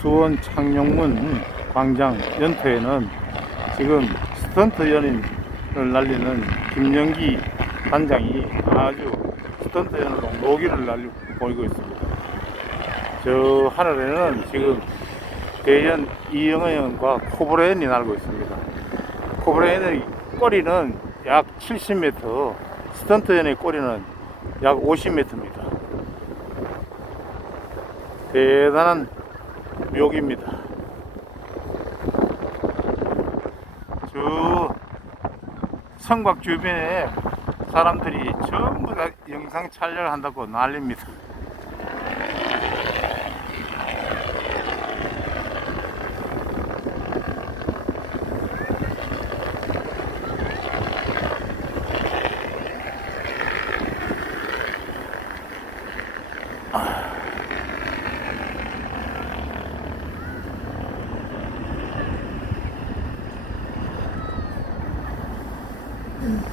수원 창녕문 광장 연터에는 지금 스턴트 연인을 날리는 김영기 단장이 아주 스턴트 연으로 노기를 날리고 보이고 있습니다. 저 하늘에는 지금 대연 이영현과 코브레인이 날고 있습니다. 코브레인의 꼬리는 약 70m, 스턴트 연의 꼬리는 약 50m입니다. 대단한 묘기입니다. 저 성곽 주변에 사람들이 전부 다 영상 촬영을 한다고 난립니다. 嗯。